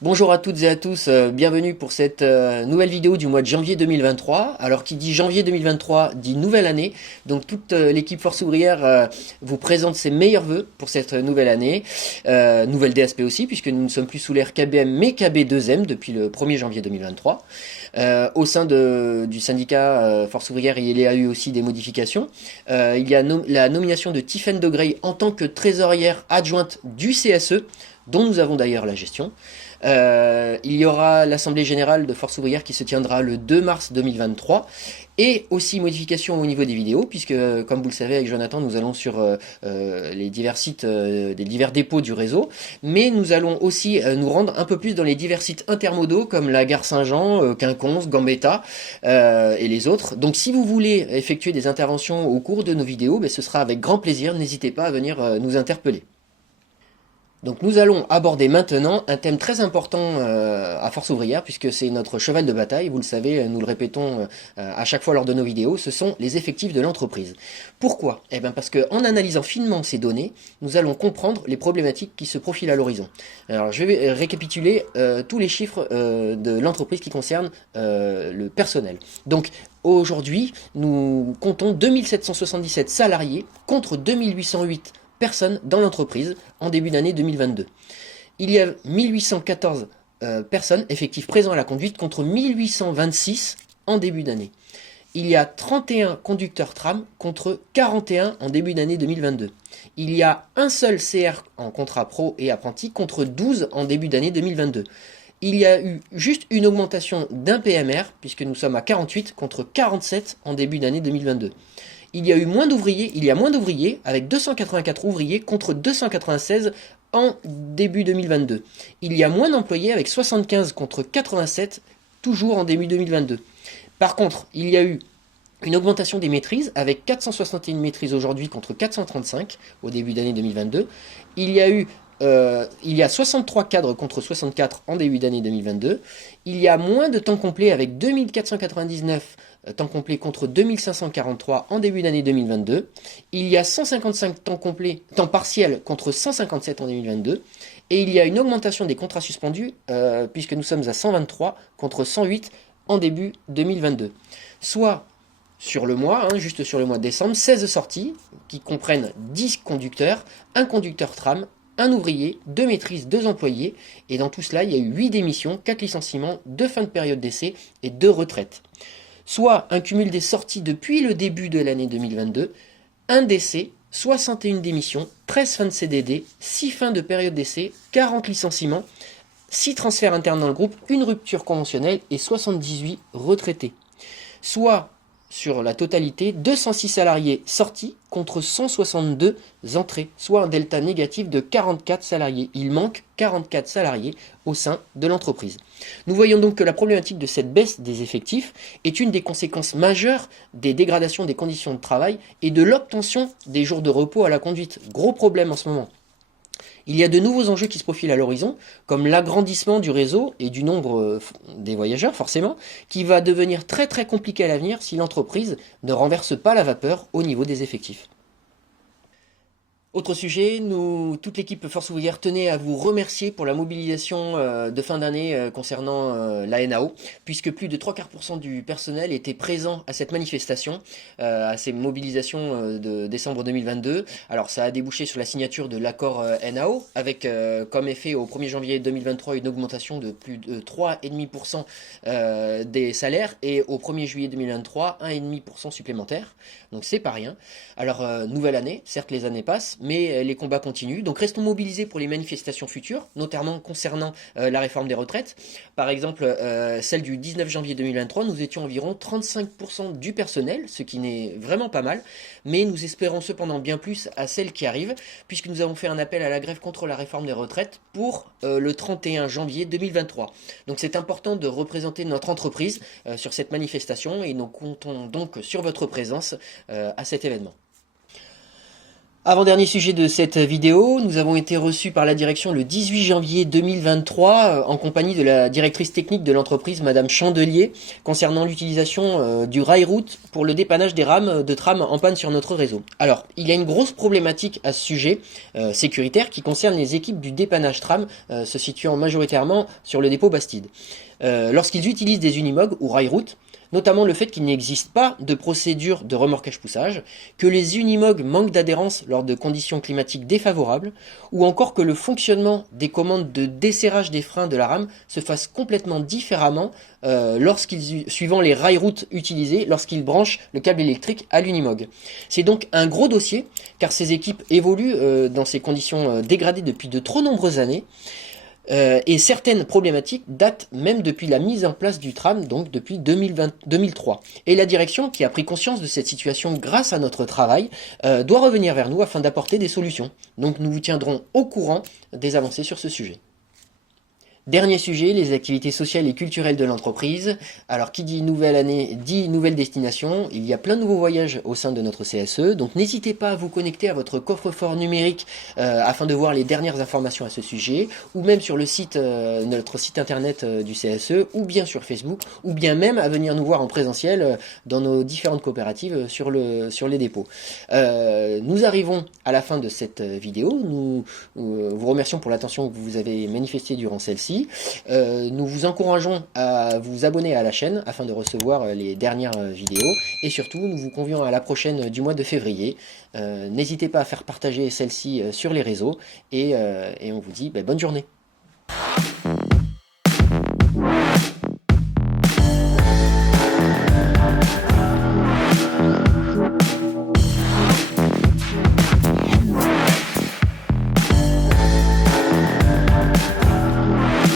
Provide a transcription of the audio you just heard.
Bonjour à toutes et à tous, bienvenue pour cette nouvelle vidéo du mois de janvier 2023. Alors qui dit janvier 2023 dit nouvelle année, donc toute l'équipe Force Ouvrière vous présente ses meilleurs vœux pour cette nouvelle année. Nouvelle DSP aussi, puisque nous ne sommes plus sous l'ère KBM mais KB2M depuis le 1er janvier 2023. Au sein du syndicat Force Ouvrière, il y a eu aussi des modifications. Il y a la nomination de Tiffaine de Grey en tant que trésorière adjointe du CSE, dont nous avons d'ailleurs la gestion. Il y aura l'Assemblée Générale de Force Ouvrière qui se tiendra le 2 mars 2023 et aussi modification au niveau des vidéos puisque comme vous le savez avec Jonathan nous allons sur les divers sites des divers dépôts du réseau, mais nous allons aussi nous rendre un peu plus dans les divers sites intermodaux comme la gare Saint-Jean, Quinconce, Gambetta et les autres. Donc si vous voulez effectuer des interventions au cours de nos vidéos, ce sera avec grand plaisir, n'hésitez pas à venir nous interpeller. Donc nous allons aborder maintenant un thème très important à Force Ouvrière, puisque c'est notre cheval de bataille, vous le savez, nous le répétons à chaque fois lors de nos vidéos, ce sont les effectifs de l'entreprise. Pourquoi? Eh bien parce qu'en analysant finement ces données, nous allons comprendre les problématiques qui se profilent à l'horizon. Alors je vais récapituler tous les chiffres de l'entreprise qui concernent le personnel. Donc aujourd'hui, nous comptons 2777 salariés contre 2808 personnes dans l'entreprise en début d'année 2022. Il y a 1814 personnes effectifs présents à la conduite contre 1826 en début d'année. Il y a 31 conducteurs tram contre 41 en début d'année 2022. Il y a un seul CR en contrat pro et apprenti contre 12 en début d'année 2022. Il y a eu juste une augmentation d'un PMR puisque nous sommes à 48 contre 47 en début d'année 2022. Il y a moins d'ouvriers avec 284 ouvriers contre 296 en début 2022. Il y a moins d'employés avec 75 contre 87 toujours en début 2022. Par contre, il y a eu une augmentation des maîtrises avec 461 maîtrises aujourd'hui contre 435 au début d'année 2022. Il y a 63 cadres contre 64 en début d'année 2022. Il y a moins de temps complet avec 2499 temps complet contre 2543 en début d'année 2022. Il y a 155 temps partiel contre 157 en 2022. Et il y a une augmentation des contrats suspendus puisque nous sommes à 123 contre 108 en début 2022. Soit sur le mois, juste sur le mois de décembre, 16 sorties qui comprennent 10 conducteurs, un conducteur tram, un ouvrier, 2 maîtrises, 2 employés, et dans tout cela, il y a eu 8 démissions, 4 licenciements, 2 fins de période d'essai et 2 retraites. Soit un cumul des sorties depuis le début de l'année 2022, un décès, 61 démissions, 13 fins de CDD, 6 fins de période d'essai, 40 licenciements, 6 transferts internes dans le groupe, une rupture conventionnelle et 78 retraités. Soit sur la totalité, 206 salariés sortis contre 162 entrées, soit un delta négatif de 44 salariés. Il manque 44 salariés au sein de l'entreprise. Nous voyons donc que la problématique de cette baisse des effectifs est une des conséquences majeures des dégradations des conditions de travail et de l'obtention des jours de repos à la conduite. Gros problème en ce moment. Il y a de nouveaux enjeux qui se profilent à l'horizon, comme l'agrandissement du réseau et du nombre des voyageurs, forcément, qui va devenir très très compliqué à l'avenir si l'entreprise ne renverse pas la vapeur au niveau des effectifs. Autre sujet, toute l'équipe Force Ouvrière tenait à vous remercier pour la mobilisation de fin d'année concernant la NAO, puisque plus de 3/4% du personnel était présent à cette manifestation, à ces mobilisations de décembre 2022. Alors ça a débouché sur la signature de l'accord NAO, avec comme effet au 1er janvier 2023 une augmentation de plus de 3,5% des salaires, et au 1er juillet 2023 1,5% supplémentaire. Donc c'est pas rien. Alors nouvelle année, certes les années passent, mais les combats continuent. Donc restons mobilisés pour les manifestations futures, notamment concernant la réforme des retraites. Par exemple, celle du 19 janvier 2023, nous étions environ 35% du personnel, ce qui n'est vraiment pas mal, mais nous espérons cependant bien plus à celle qui arrive, puisque nous avons fait un appel à la grève contre la réforme des retraites pour le 31 janvier 2023. Donc c'est important de représenter notre entreprise sur cette manifestation, et nous comptons donc sur votre présence à cet événement. Avant-dernier sujet de cette vidéo, nous avons été reçus par la direction le 18 janvier 2023 en compagnie de la directrice technique de l'entreprise, Madame Chandelier, concernant l'utilisation du rail route pour le dépannage des rames de tram en panne sur notre réseau. Alors, il y a une grosse problématique à ce sujet sécuritaire qui concerne les équipes du dépannage tram se situant majoritairement sur le dépôt Bastide. Lorsqu'ils utilisent des Unimog ou rail route, notamment le fait qu'il n'existe pas de procédure de remorquage-poussage, que les Unimog manquent d'adhérence lors de conditions climatiques défavorables, ou encore que le fonctionnement des commandes de desserrage des freins de la rame se fasse complètement différemment suivant les rail routes utilisés lorsqu'ils branchent le câble électrique à l'Unimog. C'est donc un gros dossier, car ces équipes évoluent dans ces conditions dégradées depuis de trop nombreuses années, et certaines problématiques datent même depuis la mise en place du tram, donc depuis 2003. Et la direction, qui a pris conscience de cette situation grâce à notre travail, doit revenir vers nous afin d'apporter des solutions. Donc nous vous tiendrons au courant des avancées sur ce sujet. Dernier sujet, les activités sociales et culturelles de l'entreprise. Alors qui dit nouvelle année, dit nouvelle destination. Il y a plein de nouveaux voyages au sein de notre CSE, donc n'hésitez pas à vous connecter à votre coffre-fort numérique afin de voir les dernières informations à ce sujet, ou même sur le site, notre site internet du CSE, ou bien sur Facebook, ou bien même à venir nous voir en présentiel dans nos différentes coopératives sur les dépôts. Nous arrivons à la fin de cette vidéo. Nous vous remercions pour l'attention que vous avez manifestée durant celle-ci. Nous vous encourageons à vous abonner à la chaîne afin de recevoir les dernières vidéos, et surtout nous vous convions à la prochaine du mois de février. N'hésitez pas à faire partager celle-ci sur les réseaux, et on vous dit bonne journée.